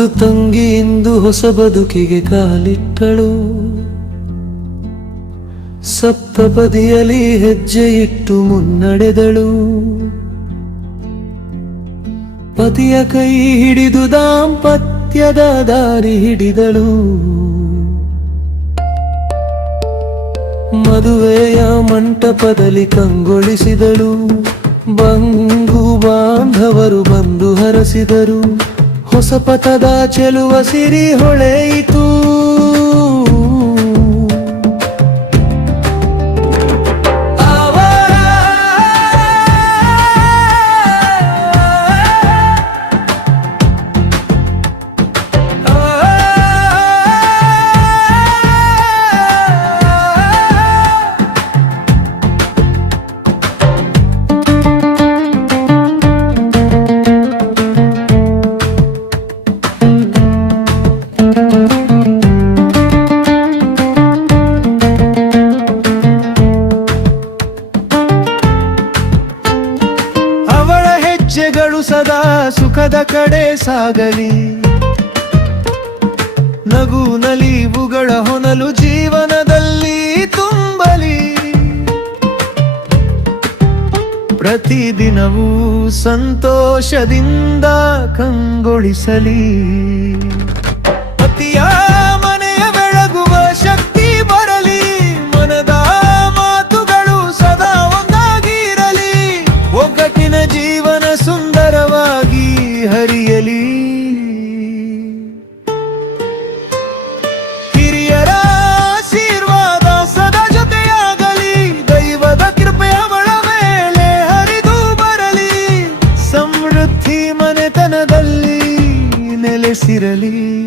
ಮುದ್ದು ತಂಗಿ ಇಂದು ಹೊಸ ಬದುಕಿಗೆ ಕಾಲಿಟ್ಟಳು. ಸಪ್ತಪದಿಯಲ್ಲಿ ಹೆಜ್ಜೆ ಇಟ್ಟು ಮುನ್ನಡೆದಳು. ಪತಿಯ ಕೈ ಹಿಡಿದು ದಾಂಪತ್ಯದ ದಾರಿ ಹಿಡಿದಳು. ಮದುವೆಯ ಮಂಟಪದಲ್ಲಿ ಕಂಗೊಳಿಸಿದಳು. ಬಂಧು ಬಾಂಧವರು ಬಂದು ಹರಸಿದರು. ಹೊಸ ಪಥದ ಚೆಲುವ ಸಿರಿ ಹೊಳೆಯಿತು. ಹೆಜ್ಜೆಗಳು ಸದಾ ಸುಖದ ಕಡೆ ಸಾಗಲಿ. ನಗು ನಲಿವುಗಳ ಹೊನಲು ಜೀವನದಲ್ಲಿ ತುಂಬಲಿ. ಪ್ರತಿದಿನವೂ ಸಂತೋಷದಿಂದ ಕಂಗೊಳಿಸಲಿ. ಪತಿಯ ಮನೆಯ ಬೆಳಗುವ ಶಕ್ತಿ ಬರಲಿ. ಮನದ ಮಾತುಗಳು ಸದಾ ಒಂದಾಗಿರಲಿ. ಒಗ್ಗಟ್ಟಿನ ಜೀವನ ಸುಂದರವಾಗಿ ಹರಿಯಲಿ. ಹಿರಿಯರ ಆಶೀರ್ವಾದ ಸದಾ ಜೊತೆಯಾಗಲಿ. ದೈವದ ಕೃಪೆಯ ಅವಳ ಮೇಲೆ ಹರಿದು ಬರಲಿ. ಸಮೃದ್ಧಿ ಮನೆತನದಲ್ಲಿ ನೆಲೆಸಿರಲಿ.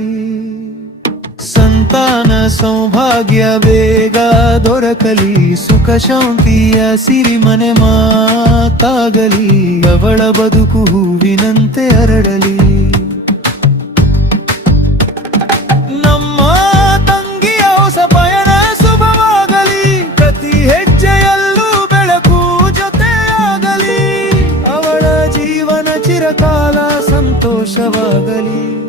ಸಂತಾನ ಸೌಭಾಗ್ಯ ಬೇಗ ದೊರಕಲಿ. ಸುಖ ಶಾಂತಿಯ ಸಿರಿಮನೆ ಮಾತಾಗಲಿ. ಅವಳ ಬದುಕು ಹೂವಿನಂತೆ ಹರಡಲಿ. ನಮ್ಮ ತಂಗಿಯ ಹೊಸ ಪಯಣ ಶುಭವಾಗಲಿ. ಪ್ರತಿ ಹೆಜ್ಜೆಯಲ್ಲೂ ಬೆಳಕು ಜೊತೆಯಾಗಲಿ. ಅವಳ ಜೀವನ ಚಿರಕಾಲ ಸಂತೋಷವಾಗಲಿ.